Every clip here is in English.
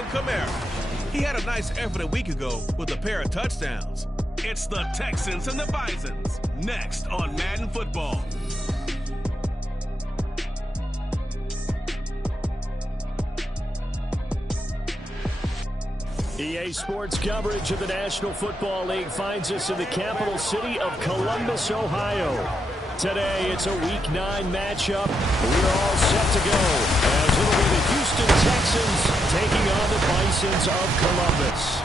Alvin Kamara. He had a nice effort a week ago with a pair of touchdowns. It's the Texans and the Bisons, next on Madden Football. EA Sports coverage of the National Football League finds us in the capital city of Columbus, Ohio. Today, it's a Week 9 matchup. We're all set to go as it'll be the Houston Texans taking on the Bisons of Columbus.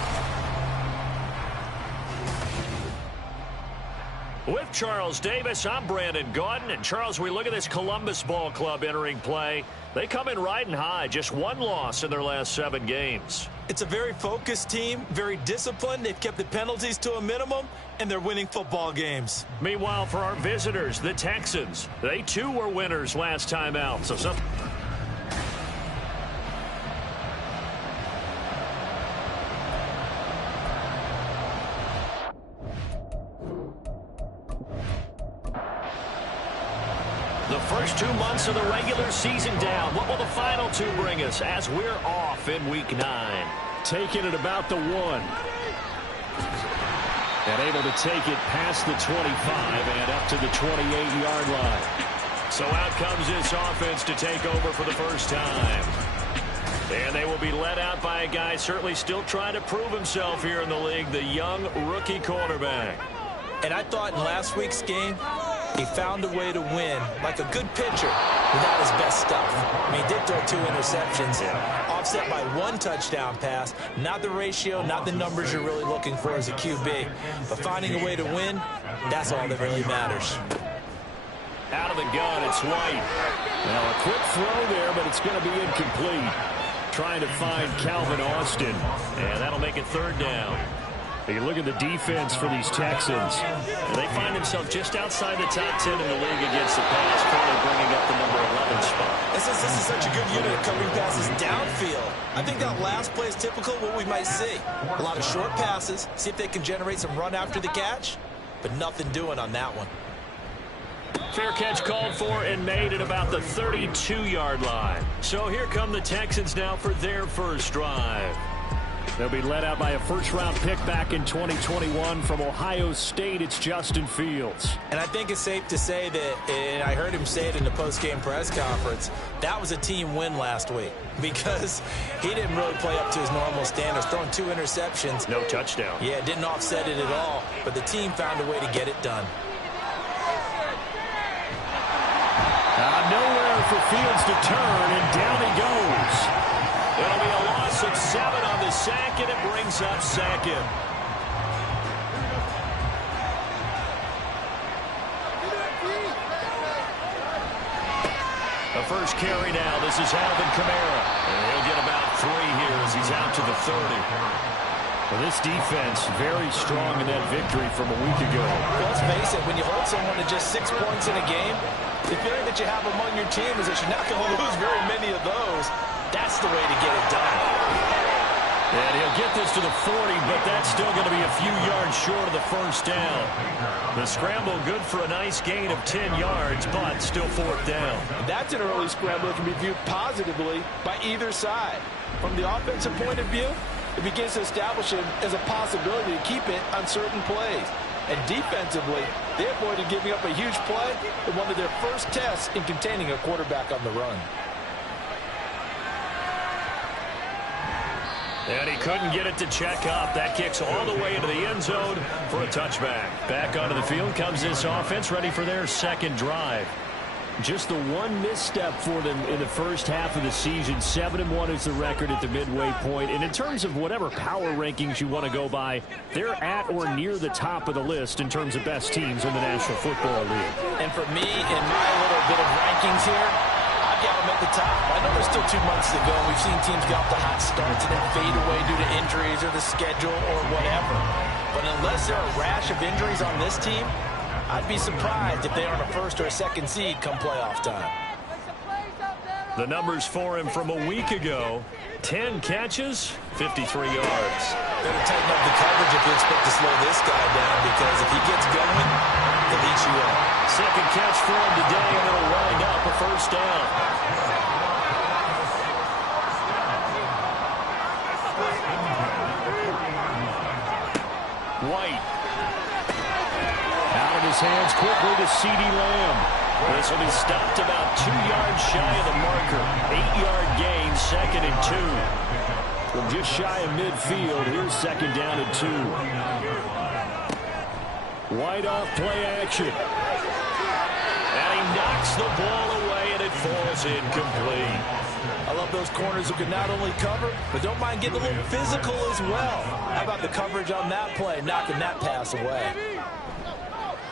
With Charles Davis, I'm Brandon Gaudin. And Charles, we look at this Columbus Ball Club entering play. They come in riding high, just one loss in their last 7 games. It's a very focused team, very disciplined. They've kept the penalties to a minimum, and they're winning football games. Meanwhile, for our visitors, the Texans, they too were winners last time out. So some... The first 2 months of the regular season down. What will the final 2 bring us as we're off in Week 9? Taking it about the 1. And able to take it past the 25 and up to the 28-yard line. So out comes this offense to take over for the first time. And they will be led out by a guy certainly still trying to prove himself here in the league, the young rookie quarterback. And I thought in last week's game, he found a way to win, like a good pitcher, without his best stuff. I mean, he did throw 2 interceptions, offset by 1 touchdown pass. Not the ratio, not the numbers you're really looking for as a QB. But finding a way to win, that's all that really matters. Out of the gun, it's White. Now, a quick throw there, but it's going to be incomplete. Trying to find Calvin Austin, and that'll make it 3rd down. You look at the defense for these Texans, and they find themselves just outside the top 10 in the league against the pass, currently bringing up the number 11 spot. This is such a good unit of covering passes downfield. I think that last play is typical of what we might see. A lot of short passes, see if they can generate some run after the catch, but nothing doing on that one. Fair catch called for and made at about the 32-yard line. So here come the Texans now for their first drive. They'll be led out by a first-round pick back in 2021 from Ohio State. It's Justin Fields. And I think it's safe to say that, and I heard him say it in the post-game press conference, that was a team win last week because he didn't really play up to his normal standards, throwing 2 interceptions. No touchdown. Yeah, didn't offset it at all, but the team found a way to get it done. Nowhere for Fields to turn, and down he goes. It'll be a loss of 7 on the sack, and it brings up 2nd. The first carry now. This is Alvin Kamara. And he'll get about 3 here as he's out to the 30. Well, this defense very strong in that victory from a week ago. Well, let's face it, when you hold someone to just 6 points in a game, the feeling that you have among your team is that you're not going to lose very many of those. That's the way to get it done. And he'll get this to the 40, but that's still going to be a few yards short of the first down. The scramble good for a nice gain of 10 yards, but still 4th down. That's an early scramble that can be viewed positively by either side. From the offensive point of view, it begins to establish him as a possibility to keep it on certain plays. And defensively, they avoided giving up a huge play in one of their first tests in containing a quarterback on the run. And he couldn't get it to check up. That kicks all the way into the end zone for a touchback. Back onto the field comes this offense, ready for their 2nd drive. Just the 1 misstep for them in the first half of the season. 7-1 is the record at the midway point. And in terms of whatever power rankings you want to go by, they're at or near the top of the list in terms of best teams in the National Football League. And for me, in my little bit of rankings here, I've got them at the top. I know there's still 2 months to go. We've seen teams get off the hot starts and then fade away due to injuries or the schedule or whatever. But unless there are a rash of injuries on this team, I'd be surprised if they aren't a 1st or a 2nd seed come playoff time. The numbers for him from a week ago, 10 catches, 53 yards. Better tighten up the coverage if you expect to slow this guy down, because if he gets going, he'll eat you up. 2nd catch for him today, and it'll wind up a 1st down. White. Out of his hands quickly to CeeDee Lamb. This will be stopped about 2 yards shy of the marker. 8-yard gain, 2nd and 2. From just shy of midfield, here's 2nd down and 2. White off play action. And he knocks the ball away, and it falls incomplete. I love those corners who can not only cover, but don't mind getting a little physical as well. How about the coverage on that play, knocking that pass away?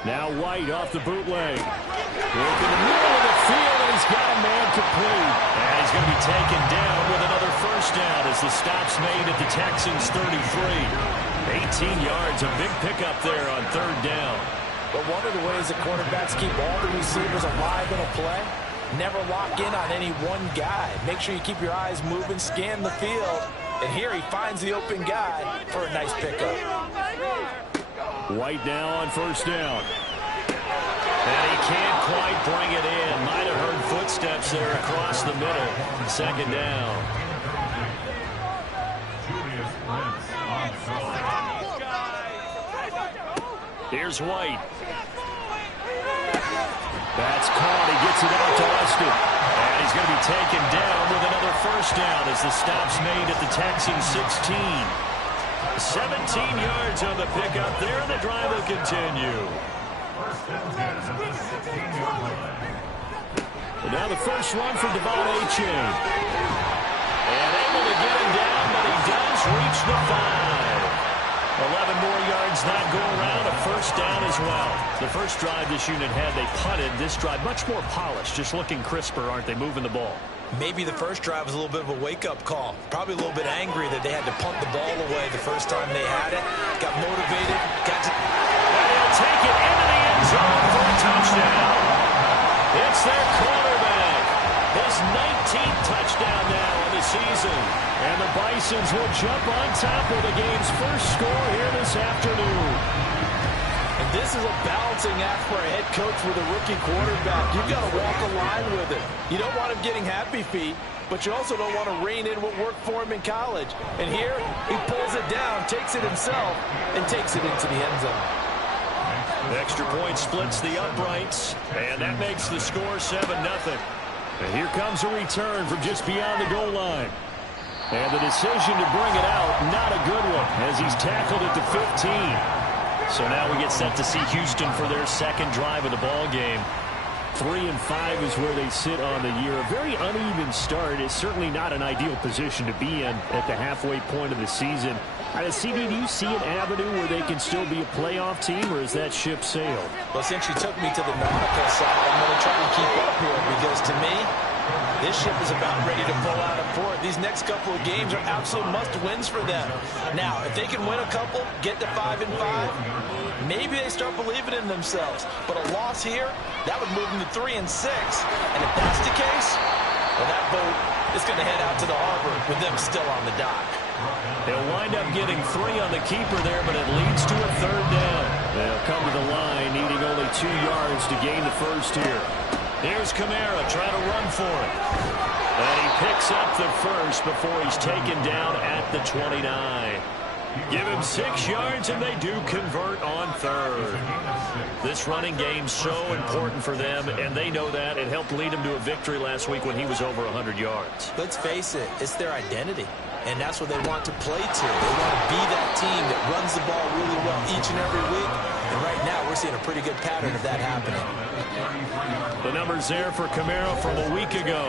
Now White off the bootleg. Look in the middle of the field, and he's got a man complete. And he's going to be taken down with another 1st down as the stop's made at the Texans' 33. 18 yards, a big pickup there on 3rd down. But one of the ways that cornerbacks keep all the receivers alive in a play, never lock in on any one guy. Make sure you keep your eyes moving, scan the field. And here he finds the open guy for a nice pickup. White now on 1st down. And he can't quite bring it in. Might have heard footsteps there across the middle. 2nd down. Here's White. That's caught. He gets it out to Austin. And he's going to be taken down with another 1st down as the stop's made at the Texans' 16. 17 yards on the pickup there, and the drive will continue. And now the first run for Devon Achane. And able to get him down, but he does reach the 5. 11 more yards not go around, a 1st down as well. The first drive this unit had, they punted. This drive much more polished, just looking crisper, aren't they, moving the ball? Maybe the first drive was a little bit of a wake-up call. Probably a little bit angry that they had to punt the ball away the first time they had it. Got motivated, got to... And he'll take it into the end zone for a touchdown. It's their quarterback. His 19th touchdown now in the season. And the Bisons will jump on top of the game's first score here this afternoon. And this is a balancing act for a head coach with a rookie quarterback. You've got to walk a line with it. You don't want him getting happy feet, but you also don't want to rein in what worked for him in college. And here, he pulls it down, takes it himself, and takes it into the end zone. The extra point splits the uprights, and that makes the score 7-0. And here comes a return from just beyond the goal line. And the decision to bring it out, not a good one, as he's tackled at the 15. So now we get set to see Houston for their 2nd drive of the ball game. 3-5 is where they sit on the year. A very uneven start is certainly not an ideal position to be in at the halfway point of the season. CD, do you see an avenue where they can still be a playoff team, or is that ship sailed? Well, since you took me to the nautical side, I'm going to try to keep up here because to me, this ship is about ready to pull out of port. These next couple of games are absolute must-wins for them. Now, if they can win a couple, get to 5-5, maybe they start believing in themselves. But a loss here, that would move them to 3-6. And if that's the case, well, that boat is going to head out to the harbor with them still on the dock. They'll wind up getting 3 on the keeper there, but it leads to a 3rd down. They'll come to the line, needing only 2 yards to gain the first here. Here's Kamara trying to run for it. And he picks up the first before he's taken down at the 29. Give him 6 yards, and they do convert on 3rd. This running game's so important for them, and they know that. It helped lead him to a victory last week when he was over 100 yards. Let's face it, it's their identity. And that's what they want to play to. They want to be that team that runs the ball really well each and every week. And right now, we're seeing a pretty good pattern of that happening. The numbers there for Kamara from a week ago.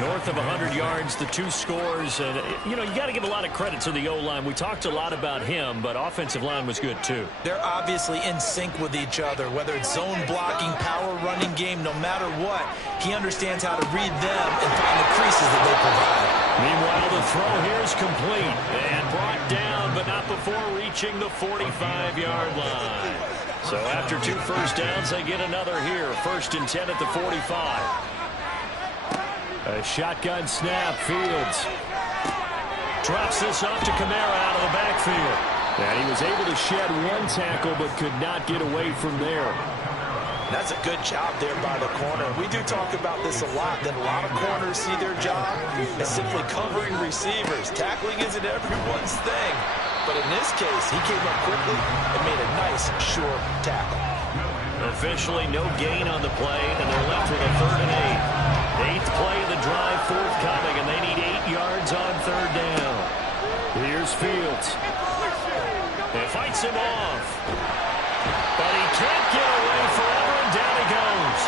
North of 100 yards, the 2 scores. And, you know, you got to give a lot of credit to the O-line. We talked a lot about him, but offensive line was good, too. They're obviously in sync with each other, whether it's zone blocking, power running game, no matter what. He understands how to read them and find the creases that they provide. Meanwhile, the throw here is complete and brought down, but not before reaching the 45-yard line. So after 2 first downs, they get another here. 1st and 10 at the 45. A shotgun snap. Fields drops this off to Kamara out of the backfield. And he was able to shed 1 tackle, but could not get away from there. That's a good job there by the corner. We do talk about this a lot, that a lot of corners see their job as simply covering receivers. Tackling isn't everyone's thing. But in this case, he came up quickly and made a nice, sure tackle. Officially no gain on the play, and they're left with a 3rd and 8. 8th play of the drive forthcoming, and they need 8 yards on 3rd down. Here's Fields. He fights him off. But he can't get away forever, and down he goes.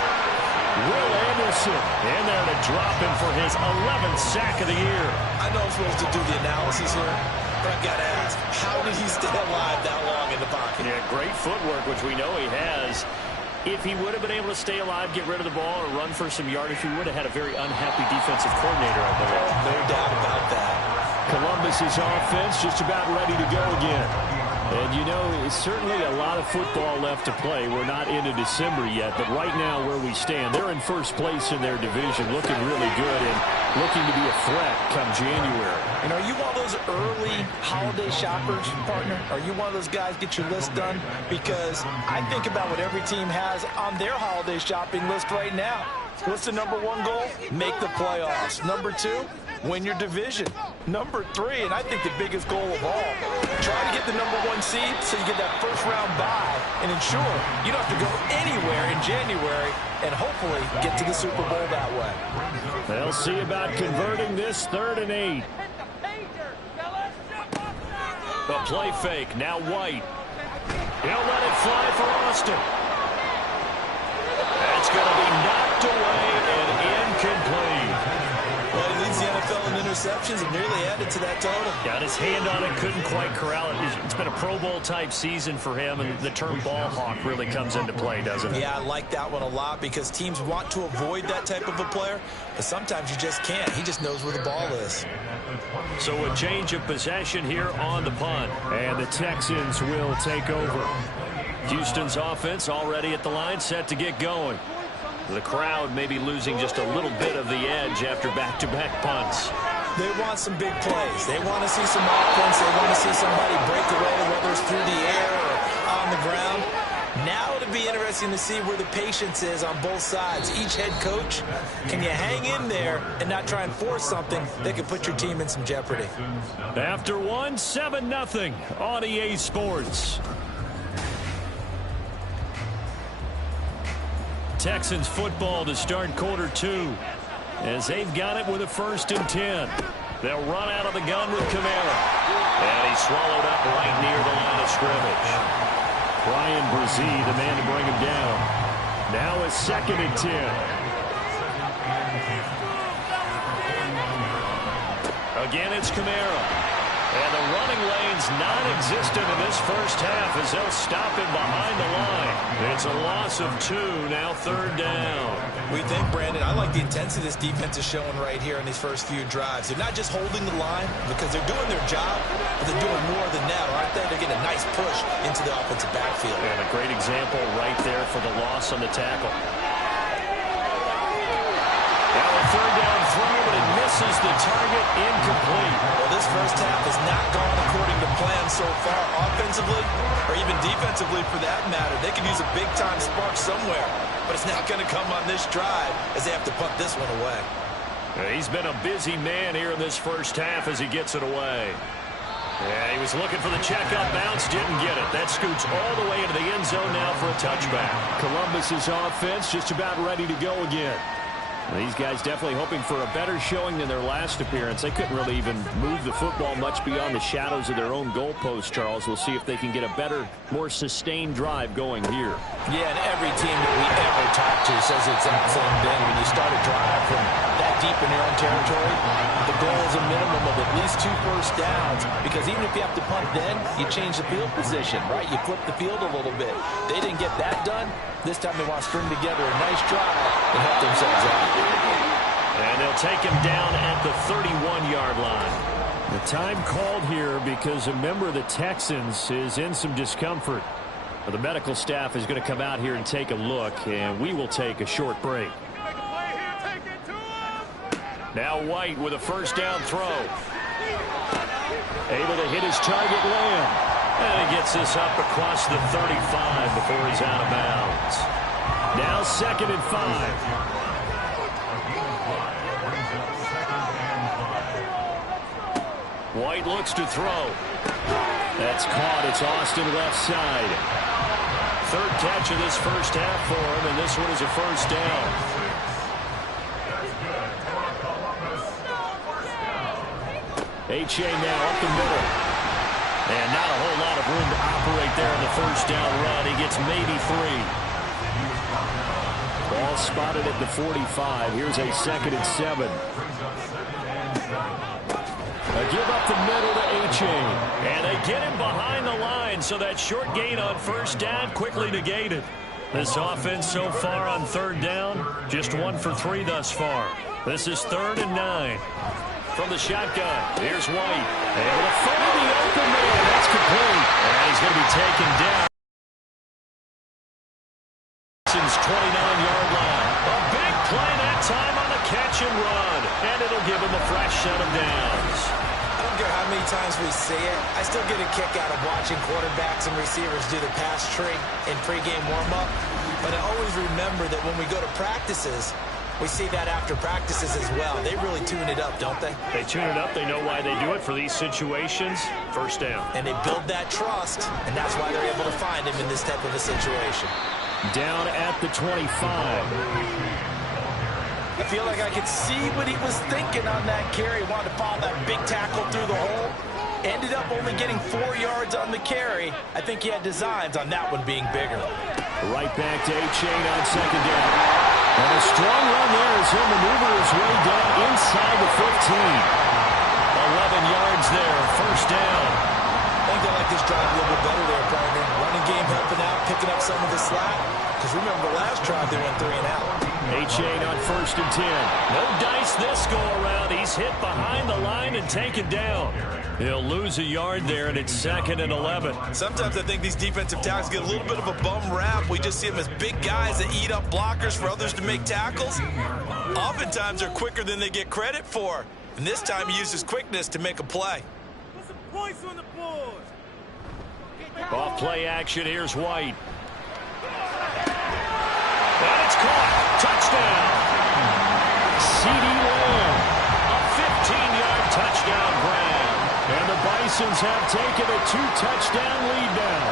Will Anderson in there to drop him for his 11th sack of the year. I know I'm supposed to do the analysis here, but I've got to ask, how did he stay alive that long in the pocket? Yeah, great footwork, which we know he has. If he would have been able to stay alive, get rid of the ball, or run for some yardage, he would have had a very unhappy defensive coordinator, I believe. No doubt about that. Columbus's offense just about ready to go again. And, you know, it's certainly a lot of football left to play. We're not into December yet, but right now where we stand, they're in first place in their division, looking really good and looking to be a threat come January. And are you one of those early holiday shoppers, partner? Are you one of those guys get your list done? Because I think about what every team has on their holiday shopping list right now. What's the number 1 goal? Make the playoffs. Number 2, win your division. Number 3, and I think the biggest goal of all, try to get the number 1 seed so you get that first-round bye and ensure you don't have to go anywhere in January and hopefully get to the Super Bowl that way. They'll see about converting this 3rd and 8. The play fake, now White. He'll let it fly for Austin. That's going to be knocked away and incomplete. Well, he leads the NFL in interceptions and nearly added to that total. Got his hand on it, couldn't quite corral it. It's been a Pro Bowl-type season for him, and the term ball hawk really comes into play, doesn't it? Yeah, I like that one a lot because teams want to avoid that type of a player, but sometimes you just can't. He just knows where the ball is. So a change of possession here on the punt, and the Texans will take over. Houston's offense already at the line, set to get going. The crowd may be losing just a little bit of the edge after back-to-back punts. They want some big plays. They want to see some offense. They want to see somebody break away, whether it's through the air or on the ground. Now it'll be interesting to see where the patience is on both sides. Each head coach, can you hang in there and not try and force something that could put your team in some jeopardy? After one, 7-0 on EA Sports. Texans football to start quarter 2 as they've got it with a 1st and 10. They'll run out of the gun with Kamara. And he's swallowed up right near the line of scrimmage. Ryan Brzee, the man to bring him down. Now a 2nd and 10. Again, it's Kamara. And the running lane's non-existent in this first half as they'll stop him behind the line. It's a loss of 2, now 3rd down. We think, Brandon, I like the intensity this defense is showing right here in these first few drives. They're not just holding the line because they're doing their job, but they're doing more than that, aren't they? They're getting a nice push into the offensive backfield. And a great example right there for the loss on the tackle. Now a 3rd down throw, but it misses the target, incomplete. Well, this first half has not gone according to plan so far, offensively or even defensively for that matter. They could use a big-time spark somewhere, but it's not going to come on this drive as they have to punt this one away. He's been a busy man here in this first half as he gets it away. Yeah, he was looking for the checkup bounce, didn't get it. That scoots all the way into the end zone now for a touchback. Columbus's offense just about ready to go again. These guys definitely hoping for a better showing than their last appearance. They couldn't really even move the football much beyond the shadows of their own goalpost, Charles. We'll see if they can get a better, more sustained drive going here. Yeah, and every team that we ever talk to says the exact same thing. When you start a drive from that deep in your own territory, the goal is a minimum of at least 2 first downs, because even if you have to punt then, you change the field position, right? You flip the field a little bit. They didn't get that done. This time they want to string together a nice drive and help themselves out. And they'll take him down at the 31-yard line. The time called here because a member of the Texans is in some discomfort. The medical staff is going to come out here and take a look, and we will take a short break. Now White with a 1st down throw. Able to hit his target, Lamb. And he gets this up across the 35 before he's out of bounds. Now 2nd and 5. White looks to throw. That's caught. It's Austin left side. Third catch of this first half for him, and this one is a first down. H.A. now up the middle. And not a whole lot of room to operate there in the first down run. He gets maybe 3. Ball spotted at the 45. Here's a 2nd and 7. A give up the middle to H.A. And they get him behind the line, so that short gain on first down quickly negated. This offense so far on third down, just 1 for 3 thus far. This is 3rd and 9. From the shotgun, here's White. Able to find the open man. That's complete. And he's going to be taken down. 29-yard line. A big play that time on the catch and run. And it'll give him a fresh set of downs. I don't care how many times we see it. I still get a kick out of watching quarterbacks and receivers do the pass tree in pregame warm-up. But I always remember that when we go to practices, we see that after practices as well. They really tune it up, don't they? They tune it up. They know why they do it for these situations. First down. And they build that trust, and that's why they're able to find him in this type of a situation. Down at the 25. I feel like I could see what he was thinking on that carry. He wanted to follow that big tackle through the hole. Ended up only getting 4 yards on the carry. I think he had designs on that one being bigger. Right back to A-Chain on 2nd down. And a strong run there as he'll maneuver his way down inside the 15. 11 yards there, first down. I think they like this drive a little bit better there, partner. Running game helping out, picking up some of the slack. Because remember, the last drive they went 3 and out. A-Chain on 1st and 10. No dice this go around. He's hit behind the line and taken down. He'll lose a yard there, and it's 2nd and 11. Sometimes I think these defensive tackles get a little bit of a bum rap. We just see them as big guys that eat up blockers for others to make tackles. Oftentimes they're quicker than they get credit for. And this time he uses quickness to make a play. Put some points on the board. Off play action, here's White. And it's caught. Touchdown. C.D. Lamb. A 15-yard touchdown grab. And the Bisons have taken a 2-touchdown lead now.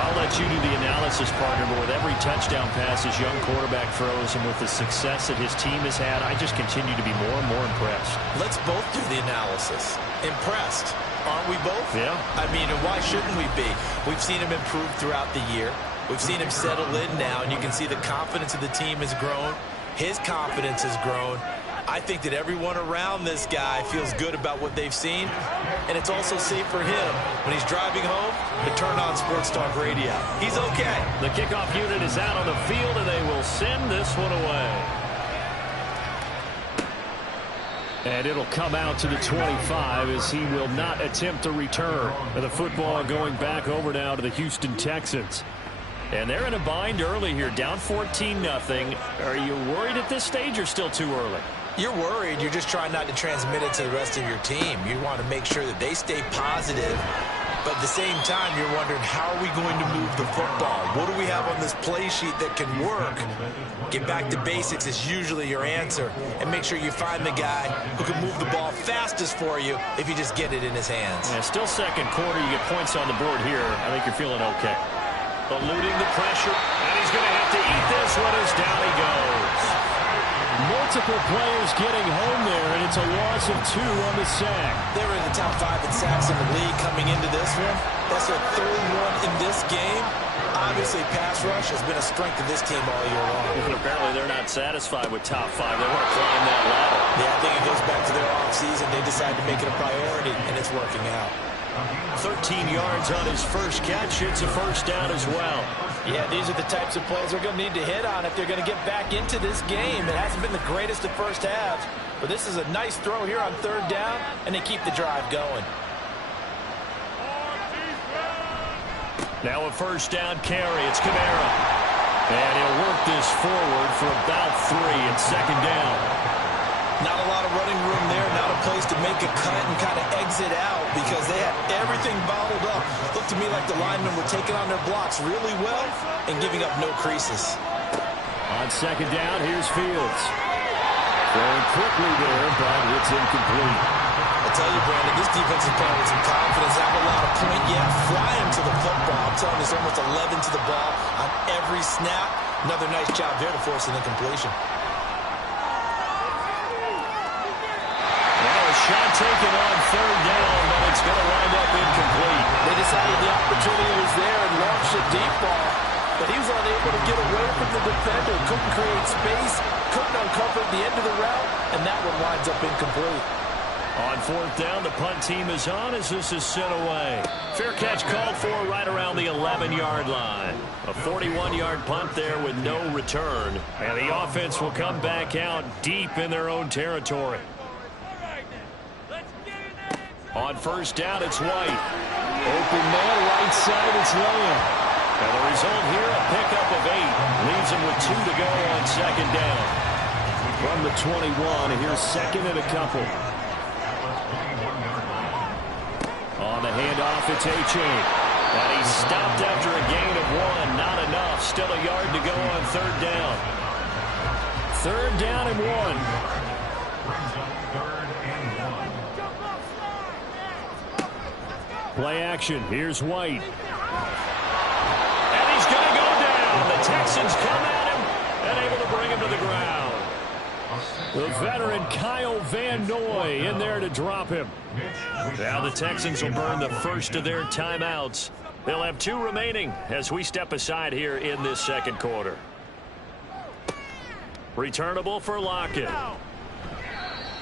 I'll let you do the analysis, partner, but with every touchdown pass his young quarterback throws and with the success that his team has had, I just continue to be more and more impressed. Let's both do the analysis. Impressed. Aren't we both? Yeah. I mean, and why shouldn't we be? We've seen him improve throughout the year. We've seen him settle in now, and you can see the confidence of the team has grown. His confidence has grown. I think that everyone around this guy feels good about what they've seen, and it's also safe for him when he's driving home to turn on Sports Talk Radio. He's okay. The kickoff unit is out on the field, and they will send this one away. And it'll come out to the 25 as he will not attempt to return. The football going back over now to the Houston Texans. And they're in a bind early here, down 14-0. Are you worried at this stage or still too early? You're worried. You're just trying not to transmit it to the rest of your team. You want to make sure that they stay positive. But at the same time, you're wondering, how are we going to move the football? What do we have on this play sheet that can work? Get back to basics is usually your answer. And make sure you find the guy who can move the ball fastest for you if you just get it in his hands. Yeah, still second quarter. You get points on the board here. I think you're feeling okay. Eluding the pressure. And he's going to have to eat this one as down he goes. Multiple players getting home there, and it's a loss of 2 on the sack. They were in the top 5 in sacks in the league coming into this one. That's their 3rd one in this game. Obviously, pass rush has been a strength of this team all year long. But apparently they're not satisfied with top 5. They want to climb that ladder. Yeah, I think it goes back to their offseason. They decided to make it a priority, and it's working out. 13 yards on his first catch. It's a first down as well. Yeah, these are the types of plays they're going to need to hit on if they're going to get back into this game. It hasn't been the greatest of first halves, but this is a nice throw here on 3rd down, and they keep the drive going. Now a first down carry. It's Kamara. And he'll work this forward for about 3 and 2nd down. Not a lot of running room there, not a place to make a cut and kind of exit out because they had everything bottled up. Looked to me like the linemen were taking on their blocks really well and giving up no creases. On 2nd down, here's Fields. Throwing quickly there, but it's incomplete. I tell you, Brandon, this defense is playing with some confidence. Not allowed a point yet. Flying to the football. I'm telling you, it's almost 11 to the ball on every snap. Another nice job there to force an incompletion. Well, a shot taken on third down, but it's going to wind up incomplete. They decided the opportunity was there and launched a deep ball, but he was unable to get away from the defender. Couldn't create space, couldn't uncover the end of the route, and that one winds up incomplete. On fourth down, the punt team is on as this is sent away. Fair catch called for right around the 11-yard line. A 41-yard punt there with no return. And the offense will come back out deep in their own territory. On first down, it's White. Open man, right side, it's Lamb. And the result here, a pickup of 8. Leaves him with 2 to go on second down. From the 21, here's second and a couple. On the handoff, it's H.A. And he's stopped after a gain of 1. Not enough. Still a yard to go on third down. Third down and 1. Play action. Here's White. And he's going to go down. The Texans come at him and able to bring him to the ground. The veteran Kyle Van Noy in there to drop him. Now the Texans will burn the first of their timeouts. They'll have 2 remaining as we step aside here in this second quarter. Returnable for Lockett.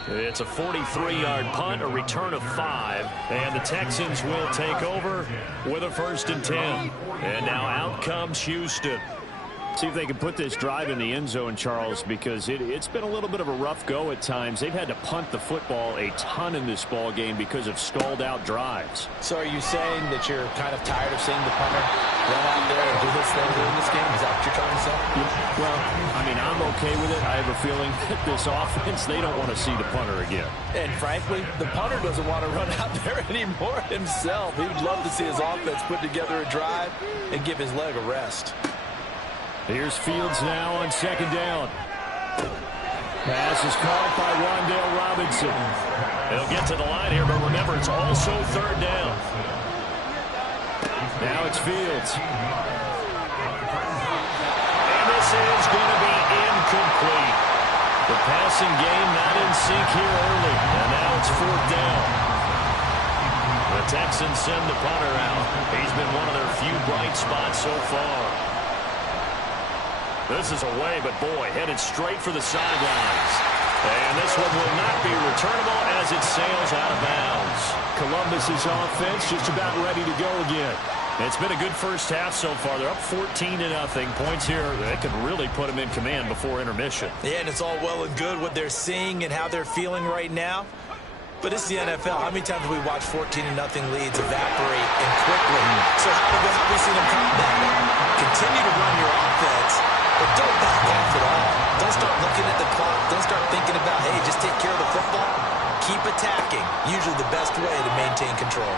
It's a 43-yard punt, a return of 5, and the Texans will take over with a 1st and 10. And now out comes Houston. See if they can put this drive in the end zone, Charles, because it's been a little bit of a rough go at times. They've had to punt the football a ton in this ball game because of stalled-out drives. So are you saying that you're kind of tired of seeing the punter run out there and do his thing during this game? Is that what you're trying to say? Yeah, well, I mean, I'm okay with it. I have a feeling that this offense, they don't want to see the punter again. And frankly, the punter doesn't want to run out there anymore himself. He would love to see his offense put together a drive and give his leg a rest. Here's Fields now on second down. Pass is caught by Wan'Dale Robinson. They'll get to the line here, but remember, it's also third down. Now it's Fields. And this is going to be incomplete. The passing game not in sync here early. And now it's fourth down. The Texans send the punter out. He's been one of their few bright spots so far. This is away, but boy, headed straight for the sidelines. And this one will not be returnable as it sails out of bounds. Columbus's offense just about ready to go again. It's been a good first half so far. They're up 14-0. Points here that could really put them in command before intermission. Yeah, and it's all well and good what they're seeing and how they're feeling right now. But it's the NFL. How many times have we watched 14-0 leads evaporate and quickly? So how have we seen them combat? Continue to run your offense, but don't back off at all. Don't start looking at the clock. Don't start thinking about, hey, just take care of the football. Keep attacking. Usually the best way to maintain control.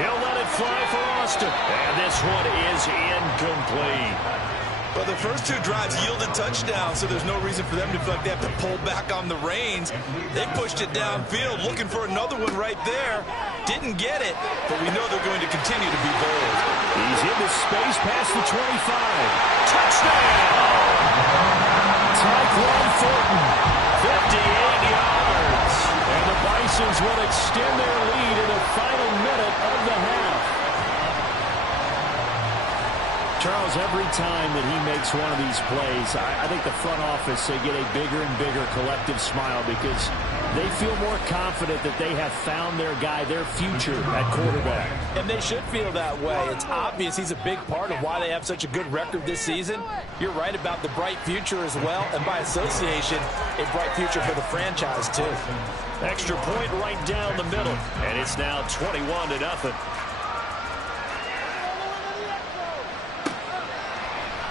He'll let it fly for Austin. And this one is incomplete. But the first 2 drives yielded touchdowns, so there's no reason for them to feel like they have to pull back on the reins. They pushed it downfield, looking for another one right there. Didn't get it, but we know they're going to continue to be bold. He's into space past the 25. Touchdown! Tyquan Thornton, 58 yards. And the Bisons will extend their lead in the final minute of the half. Charles, every time that he makes one of these plays, I think the front office, they get a bigger and bigger collective smile because they feel more confident that they have found their guy, their future at quarterback. And they should feel that way. It's obvious he's a big part of why they have such a good record this season. You're right about the bright future as well, and by association, a bright future for the franchise too. Extra point right down the middle, and it's now 21-0.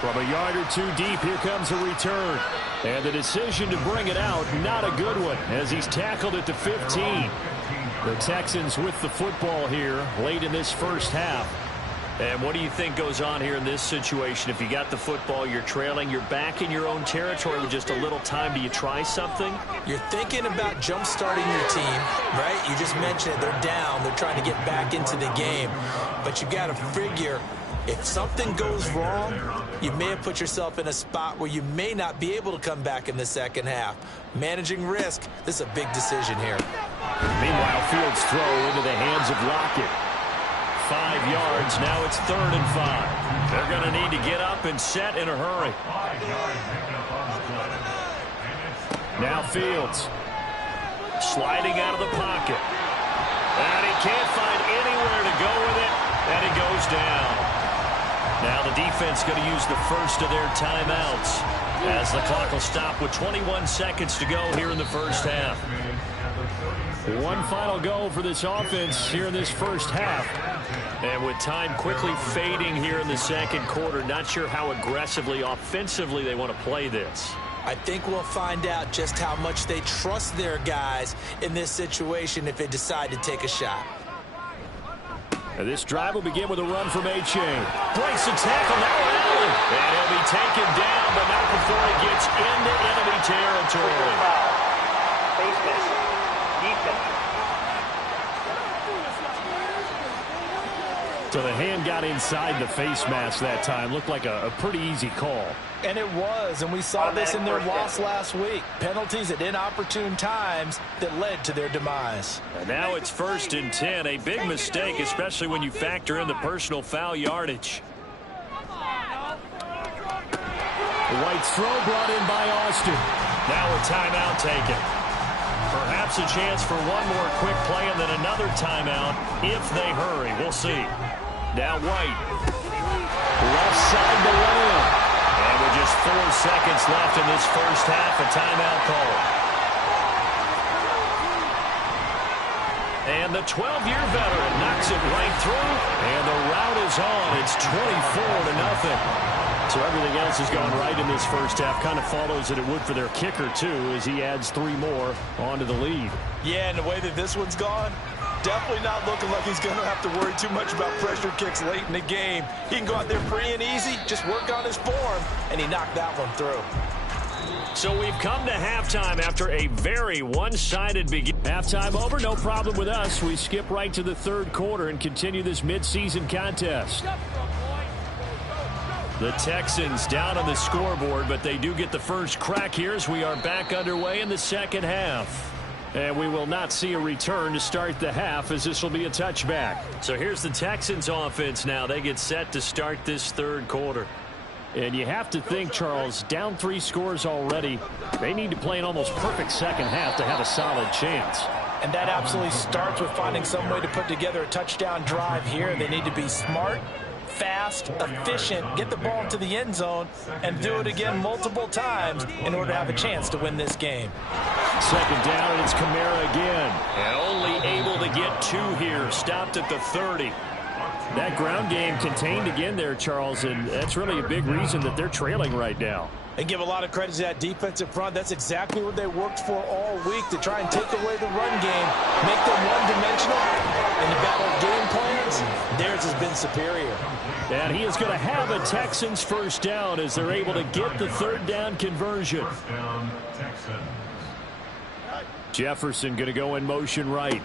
From a yard or 2 deep, here comes a return. And the decision to bring it out, not a good one, as he's tackled at the 15. The Texans with the football here late in this first half. And what do you think goes on here in this situation? If you got the football, you're trailing, you're back in your own territory with just a little time. Do you try something? You're thinking about jump-starting your team, right? You just mentioned it. They're down. They're trying to get back into the game. But you got to figure, if something goes wrong, you may have put yourself in a spot where you may not be able to come back in the second half. Managing risk, this is a big decision here. Meanwhile, Fields' throw into the hands of Lockett. 5 yards. Now it's 3rd and 5. They're going to need to get up and set in a hurry. Now Fields sliding out of the pocket. And he can't find anywhere to go with it. And he goes down. Now the defense going to use the first of their timeouts as the clock will stop with 21 seconds to go here in the first half. One final go for this offense here in this first half. And with time quickly fading here in the second quarter, not sure how aggressively, offensively they want to play this. I think we'll find out just how much they trust their guys in this situation if they decide to take a shot. And this drive will begin with a run from A-Chain. Breaks the tackle, now Allen. And he'll be taken down, but not before he gets into enemy territory. So the hand got inside the face mask that time. Looked like a pretty easy call. And it was, and we saw this in their loss last week. Penalties at inopportune times that led to their demise. And now it's 1st and 10. A big mistake, especially when you factor in the personal foul yardage. White's throw brought in by Austin. Now a timeout taken. Perhaps a chance for one more quick play and then another timeout if they hurry. We'll see. Now White. Left side to Lamb. And with just 4 seconds left in this first half, a timeout call. And the 12-year veteran knocks it right through. And the route is on. It's 24-0. So everything else has gone right in this first half. Kind of follows that it would for their kicker, too, as he adds 3 more onto the lead. Yeah, and the way that this one's gone, definitely not looking like he's going to have to worry too much about pressure kicks late in the game. He can go out there free and easy, just work on his form, and he knocked that one through. So we've come to halftime after a very one-sided beginning. Halftime over, no problem with us. We skip right to the third quarter and continue this midseason contest. The Texans down on the scoreboard, but they do get the first crack here as we are back underway in the second half. And we will not see a return to start the half as this will be a touchback. So here's the Texans offense now. They get set to start this third quarter. And you have to think, Charles, down 3 scores already. They need to play an almost perfect second half to have a solid chance. And that absolutely starts with finding some way to put together a touchdown drive here. They need to be smart, fast, efficient, get the ball into the end zone, and do it again multiple times in order to have a chance to win this game. Second down, and it's Kamara again. And only able to get 2 here. Stopped at the 30. That ground game contained again there, Charles, and that's really a big reason that they're trailing right now. And give a lot of credit to that defensive front. That's exactly what they worked for all week, to try and take away the run game, make them one-dimensional, and the battle game plans, theirs has been superior. And he is going to have a Texans first down as they're able to get the third down conversion. Jefferson going to go in motion right.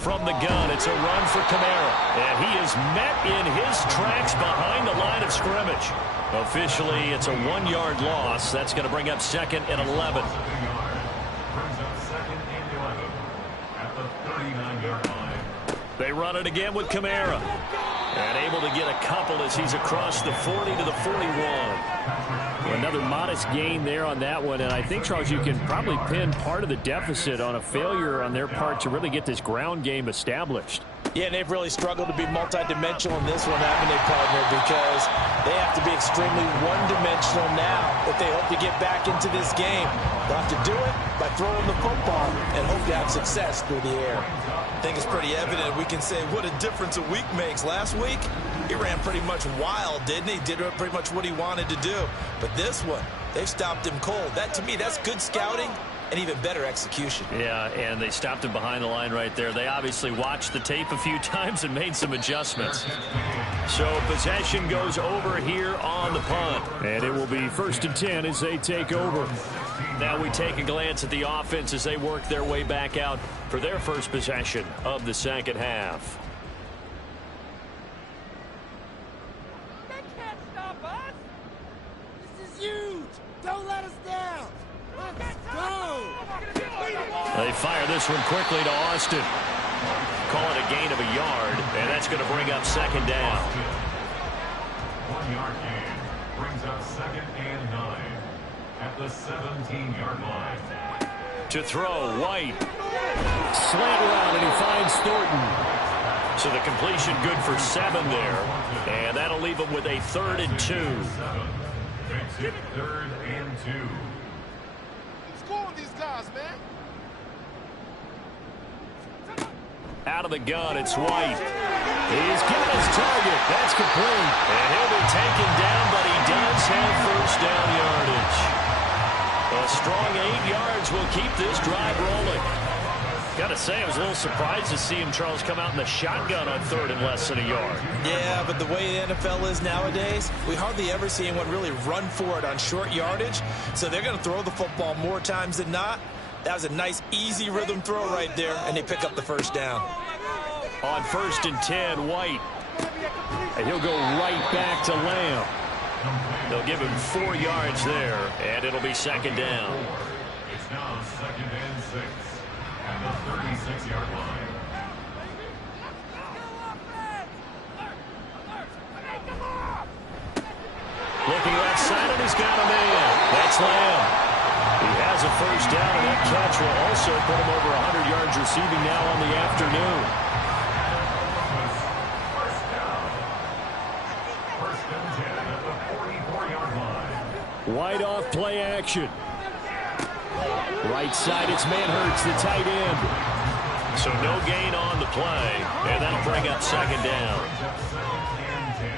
From the gun, it's a run for Kamara. And he is met in his tracks behind the line of scrimmage. Officially, it's a 1-yard loss. That's going to bring up 2nd and 11. They run it again with Kamara. And able to get a couple as he's across the 40 to the 41. Well, another modest gain there on that one. And I think, Charles, you can probably pin part of the deficit on a failure on their part to really get this ground game established. Yeah, and they've really struggled to be multidimensional in this one, haven't they, partner? Because they have to be extremely one-dimensional now if they hope to get back into this game. They'll have to do it by throwing the football and hope to have success through the air. I think it's pretty evident. We can say what a difference a week makes. Last week, he ran pretty much wild, didn't he? Did pretty much what he wanted to do. But this one, they've stopped him cold. That, to me, that's good scouting and even better execution. Yeah, and they stopped him behind the line right there. They obviously watched the tape a few times and made some adjustments. So possession goes over here on the punt. And it will be 1st and 10 as they take over. Now we take a glance at the offense as they work their way back out for their first possession of the second half. They can't stop us. This is huge. Don't let us down. Let's go. They fire this one quickly to Austin. Call it a gain of a yard, and that's going to bring up 2nd down. 1-yard gain brings up 2nd and 9 at the 17-yard line. To throw, White. Slant route, and he finds Thornton. So the completion good for 7 there, and that'll leave him with a 3rd and 2. Makes it 3rd and 2. Score with these guys, man. Out of the gun, it's White. He's given his target. That's complete. And he'll be taken down, but he does have 1st down yardage. A strong 8 yards will keep this drive rolling. Got to say, I was a little surprised to see him, Charles, come out in the shotgun on 3rd and less than a yard. Yeah, but the way the NFL is nowadays, we hardly ever see anyone really run for it on short yardage. So they're going to throw the football more times than not. That was a nice, easy rhythm throw right there, and they pick up the 1st down. On 1st and 10, White. And he'll go right back to Lamb. They'll give him 4 yards there, and it'll be 2nd down. It's now 2nd and 6 at the 36-yard line. Looking left side, and he's got a man. That's Lamb. He has a 1st down, and that catch will also put him over 100 yards receiving now on the afternoon. First down. 1st and 10 at the 44-yard line. White off play action. Right side, it's Manhurts, the tight end. So no gain on the play, and that'll bring up 2nd down. Brings up 2nd and 10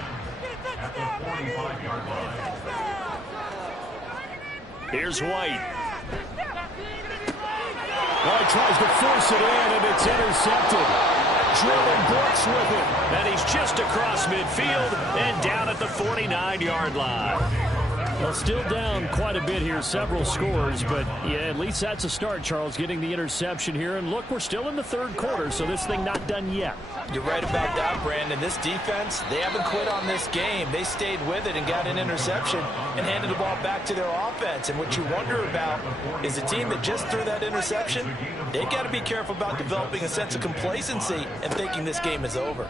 at the 45-yard line. Here's White. White tries to force it in, and it's intercepted. Jordan Brooks with it, and he's just across midfield and down at the 49-yard line. Well, still down quite a bit here, several scores, but yeah, at least that's a start, Charles, getting the interception here. And look, we're still in the 3rd quarter, so this thing not done yet. You're right about that, Brandon. This defense, they haven't quit on this game. They stayed with it and got an interception and handed the ball back to their offense. And what you wonder about is a team that just threw that interception, they've got to be careful about developing a sense of complacency and thinking this game is over.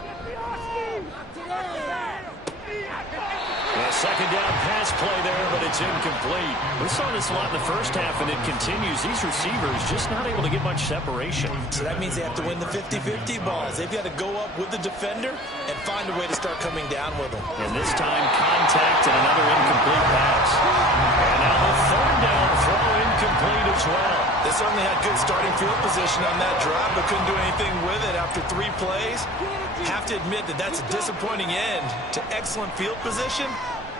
A 2nd down pass play there, but it's incomplete. We saw this a lot in the 1st half, and it continues. These receivers just not able to get much separation. So that means they have to win the 50-50 balls. They've got to go up with the defender and find a way to start coming down with them. And this time, contact and another incomplete pass. And now the 3rd down throw incomplete as well. They certainly had good starting field position on that drive, but couldn't do anything with it after 3 plays. Have to admit that that's a disappointing end to excellent field position.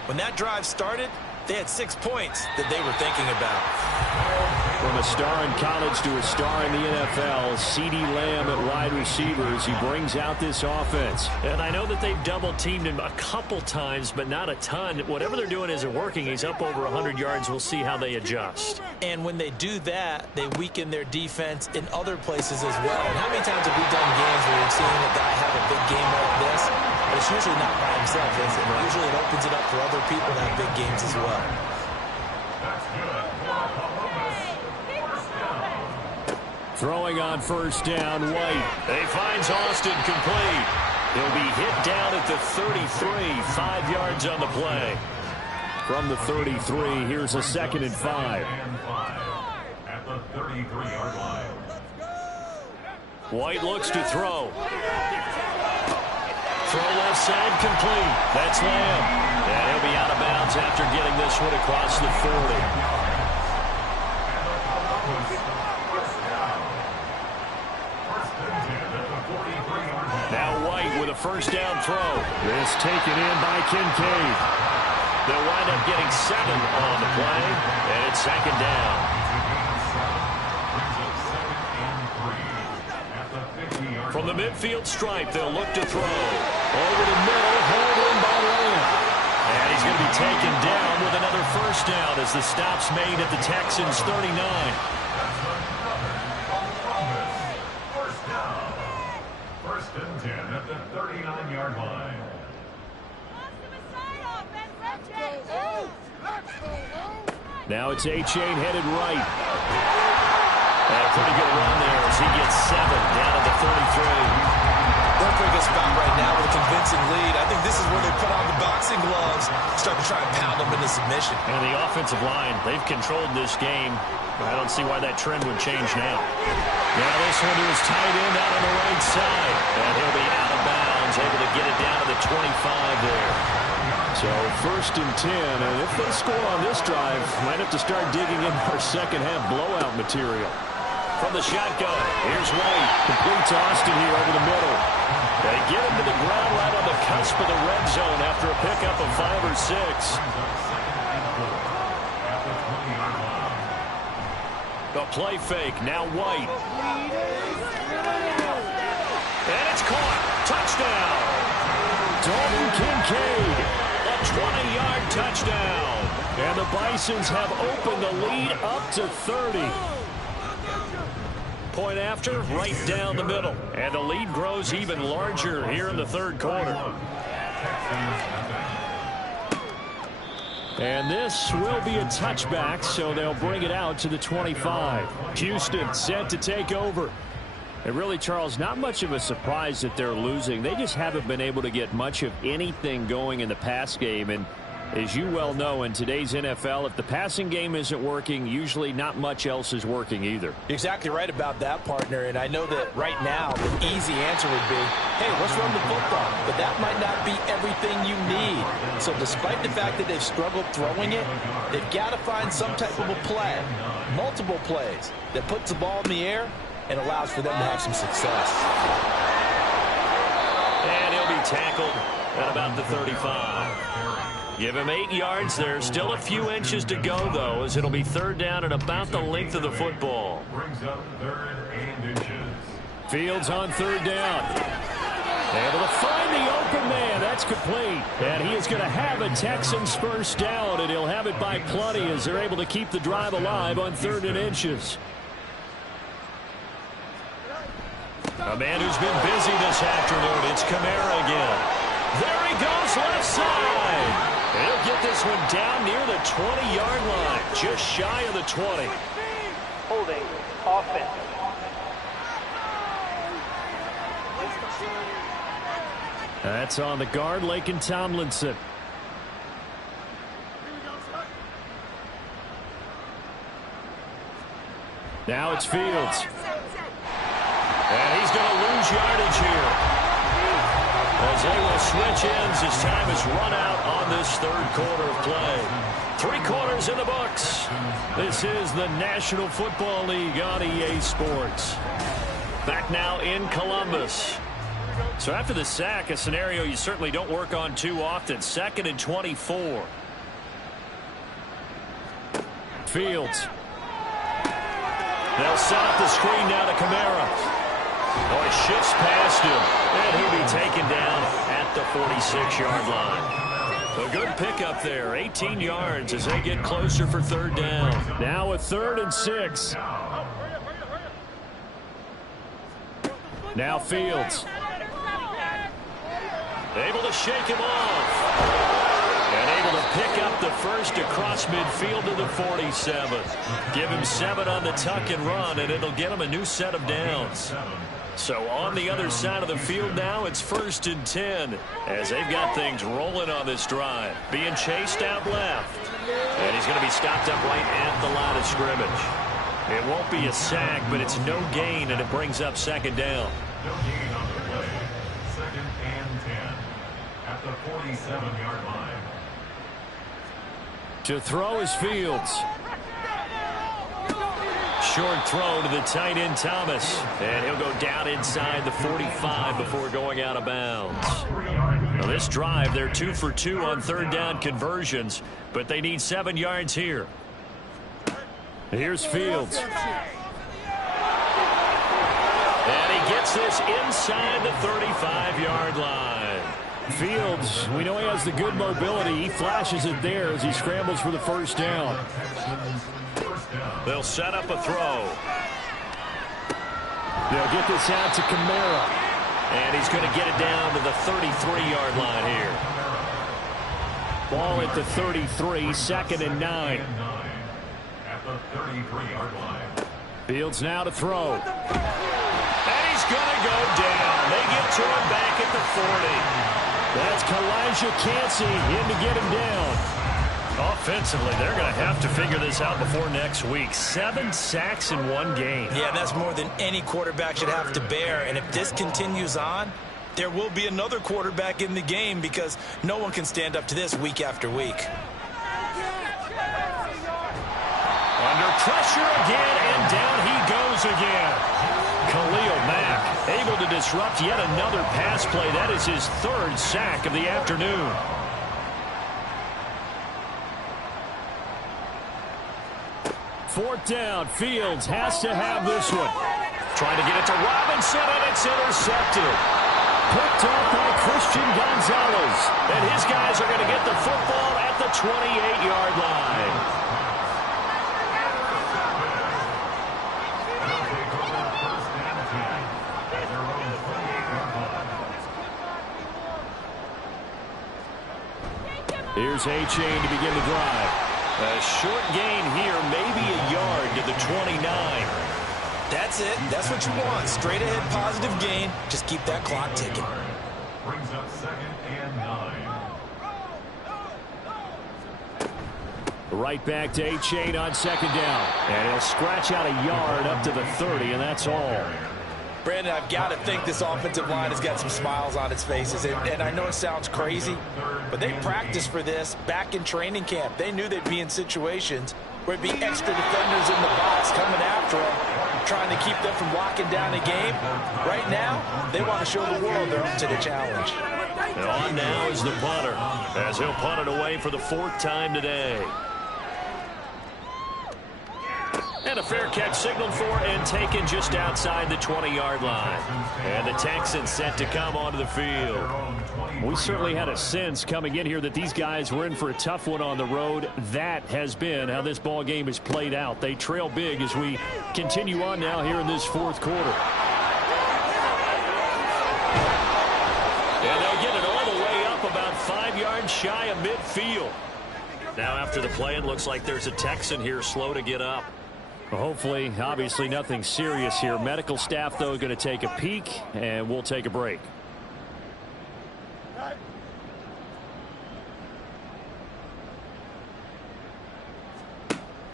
When that drive started, they had 6 points that they were thinking about. From a star in college to a star in the NFL, CeeDee Lamb at wide receivers. He brings out this offense. And I know that they've double-teamed him a couple times, but not a ton. Whatever they're doing isn't working. He's up over 100 yards. We'll see how they adjust. And when they do that, they weaken their defense in other places as well. And how many times have we done games where we've seen a guy have a big game like this? But it's usually not by himself, is it? Usually it opens it up for other people to have big games as well. That's good. Throwing on 1st down, White. He finds Austin complete. He'll be hit down at the 33, 5 yards on the play. From the 33, here's a 2nd and 5. At the 33-yard line. White looks to throw. Throw left side complete. That's Lamb. And he'll be out of bounds after getting this one across the 40. Now White with a 1st down throw. This taken in by Kincaid. They'll wind up getting 7 on the play, and it's 2nd down. From the midfield stripe, they'll look to throw. Over the middle, hauled in by Lamb. And he's going to be taken down with another first down as the stop's made at the Texans' 39. First down. First and 10 at the 39-yard line. Now it's A-Chain headed right. And a pretty good run there as he gets 7 down at the 33. Perfect spot right now with a convincing lead. I think this is where they put on the boxing gloves, start to try and pound them into submission. And the offensive line, they've controlled this game. I don't see why that trend would change now. Now this one to his tight end out on the right side. And he'll be out of bounds, able to get it down to the 25 there. So first and 10, and if they score on this drive, might have to start digging in our second half blowout material. From the shotgun, here's White. Complete to Austin here over the middle. They get him to the ground right on the cusp of the red zone after a pickup of 5 or 6. The play fake, now White. And it's caught. Touchdown. Dalton Kincaid. A 20-yard touchdown. And the Bisons have opened the lead up to 30. Point after, right down the middle. And the lead grows even larger here in the third quarter. And this will be a touchback, so they'll bring it out to the 25. Houston set to take over. And really, Charles, not much of a surprise that they're losing. They just haven't been able to get much of anything going in the pass game. And as you well know, in today's NFL, if the passing game isn't working, usually not much else is working either. Exactly right about that, partner. And I know that right now the easy answer would be, hey, let's run the football. But that might not be everything you need. So despite the fact that they've struggled throwing it, they've got to find some type of a play, multiple plays, that puts the ball in the air and allows for them to have some success. And he'll be tackled at about the 35. Give him 8 yards. There's still a few inches to go, though, as it'll be third down at about the length of the football. Brings up 3rd and inches. Fields on third down. Able to find the open man. That's complete. And he is going to have a Texans first down, and he'll have it by plenty as they're able to keep the drive alive on 3rd and inches. A man who's been busy this afternoon. It's Kamara again. There he goes, left side. He'll get this one down near the 20-yard line, just shy of the 20. Holding offense. That's on the guard, Laken Tomlinson. Now it's Fields. And he's going to lose yardage here, as they will switch ends as time is run out on this third quarter of play. 3 quarters in the books. This is the National Football League on EA Sports. Back now in Columbus. So after the sack, a scenario you certainly don't work on too often. 2nd and 24. Fields. They'll set up the screen now to Kamara. Oh, he shifts past him, and he'll be taken down at the 46-yard line. A good pickup there, 18 yards as they get closer for third down. Now a 3rd and 6. Now Fields. Able to shake him off. And able to pick up the first across midfield to the 47. Give him 7 on the tuck and run, and it'll get him a new set of downs. So on the other side of the field now, it's 1st and 10 as they've got things rolling on this drive. Being chased out left. And he's going to be stopped up right at the line of scrimmage. It won't be a sack, but it's no gain, and it brings up 2nd down. No gain on the play. 2nd and 10 at the 47-yard line. To throw is Fields. Short throw to the tight end Thomas. And he'll go down inside the 45 before going out of bounds. Now this drive, they're 2 for 2 on third down conversions, but they need 7 yards here. Here's Fields. And he gets this inside the 35-yard line. Fields, we know he has the good mobility. He flashes it there as he scrambles for the first down. They'll set up a throw. They'll get this out to Kamara. And he's going to get it down to the 33-yard line here. Ball at the 33, 2nd and 9. At the 33-yard line. Fields now to throw. And he's going to go down. They get to him back at the 40. That's Kalijah Cansey in to get him down. Offensively, they're going to have to figure this out before next week. 7 sacks in one game. Yeah, that's more than any quarterback should have to bear. And if this continues on, there will be another quarterback in the game because no one can stand up to this week after week. Under pressure again, and down he goes again. Khalil Mack able to disrupt yet another pass play. That is his 3rd sack of the afternoon. Fourth down. Fields has to have this one. Trying to get it to Robinson, and it's intercepted. Picked up by Christian Gonzalez. And his guys are going to get the football at the 28-yard line. Here's A-Chain to begin the drive. A short gain here, maybe a yard to the 29. That's it. That's what you want. Straight ahead positive gain. Just keep that clock ticking. Brings up 2nd and 9. Right back to A-Chain on 2nd down. And he'll scratch out a yard up to the 30, and that's all. Brandon, I've got to think this offensive line has got some smiles on its faces. And I know it sounds crazy, but they practiced for this back in training camp. They knew they'd be in situations where it'd be extra defenders in the box coming after them, trying to keep them from locking down a game. Right now, they want to show the world they're up to the challenge. And on now is the punter, as he'll punt it away for the 4th time today. And a fair catch signaled for and taken just outside the 20-yard line. And the Texans set to come onto the field. We certainly had a sense coming in here that these guys were in for a tough one on the road. That has been how this ball game is played out. They trail big as we continue on now here in this 4th quarter. And they'll get it all the way up about 5 yards shy of midfield. Now after the play, it looks like there's a Texan here slow to get up. Hopefully, obviously nothing serious here. Medical staff, though, going to take a peek, and we'll take a break.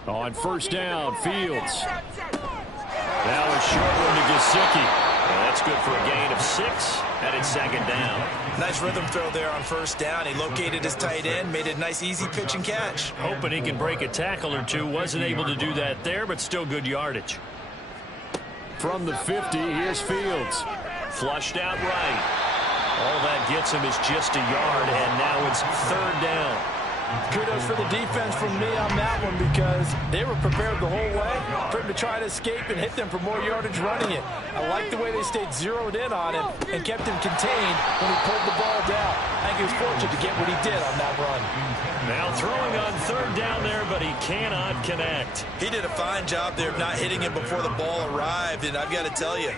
On 1st down, Fields. Now a short one to Gesicki. That's good for a gain of 6, and it's 2nd down. Nice rhythm throw there on 1st down. He located his tight end, made a nice easy pitch and catch. Hoping he can break a tackle or two. Wasn't able to do that there, but still good yardage. From the 50, here's Fields. Flushed out right. All that gets him is just a yard, and now it's 3rd down. Kudos for the defense from me on that one because they were prepared the whole way for him to try to escape and hit them for more yardage running it. I like the way they stayed zeroed in on him and kept him contained when he pulled the ball down. I think he was fortunate to get what he did on that run. Now throwing on 3rd down there, but he cannot connect. He did a fine job there of not hitting him before the ball arrived, and I've got to tell you,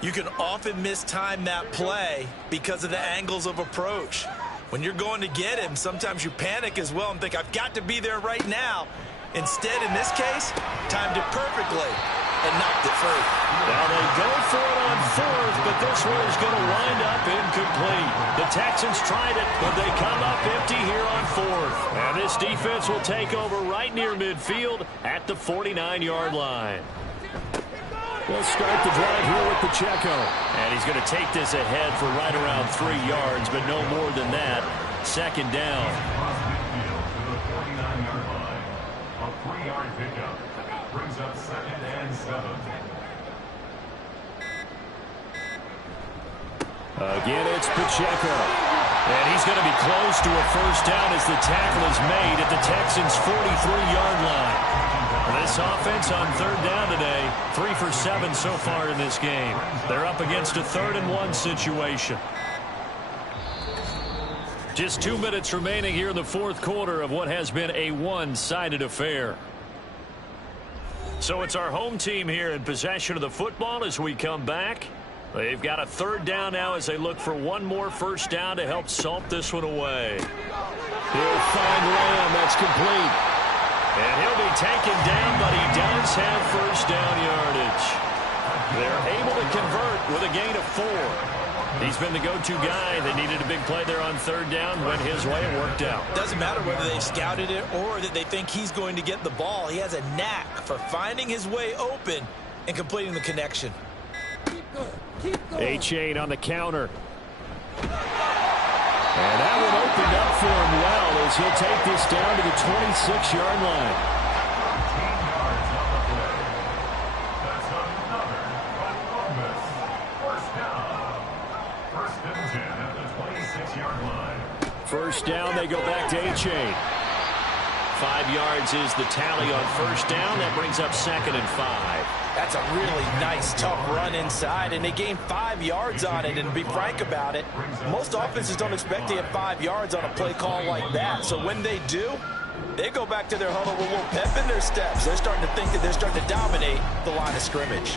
you can often mistime that play because of the angles of approach. When you're going to get him, sometimes you panic as well and think, I've got to be there right now. Instead, in this case, timed it perfectly and knocked it free. Now they go for it on 4th, but this one is going to wind up incomplete. The Texans tried it, but they come up empty here on 4th. And this defense will take over right near midfield at the 49-yard line. They'll start the drive here with Pacheco. And he's going to take this ahead for right around 3 yards, but no more than that. 2nd down. A 3-yard pickup brings up 2nd and 7. Again, it's Pacheco. And he's going to be close to a 1st down as the tackle is made at the Texans' 43-yard line. This offense on third down today, 3 for 7 so far in this game. They're up against a 3rd-and-1 situation. Just 2 minutes remaining here in the fourth quarter of what has been a one-sided affair. So it's our home team here in possession of the football as we come back. They've got a 3rd down now as they look for one more first down to help salt this one away. He'll find Lamb. That's complete. And he'll be taken down, but he does have first down yardage. They're able to convert with a gain of 4. He's been the go-to guy. They needed a big play there on 3rd down. Went his way. It worked out. Doesn't matter whether they've scouted it or that they think he's going to get the ball. He has a knack for finding his way open and completing the connection. A-Chain on the counter. And that one opened up for him well as he'll take this down to the 26-yard line. That's another Columbus. First down. 1st and 10 at the 26-yard line. First down, they go back to A-Chain. 5 yards is the tally on first down. That brings up 2nd and 5. That's a really nice, tough run inside, and they gained 5 yards on it. And to be frank about it, most offenses don't expect to have 5 yards on a play call like that. So when they do, they go back to their huddle with a little pep in their steps. They're starting to think that they're starting to dominate the line of scrimmage.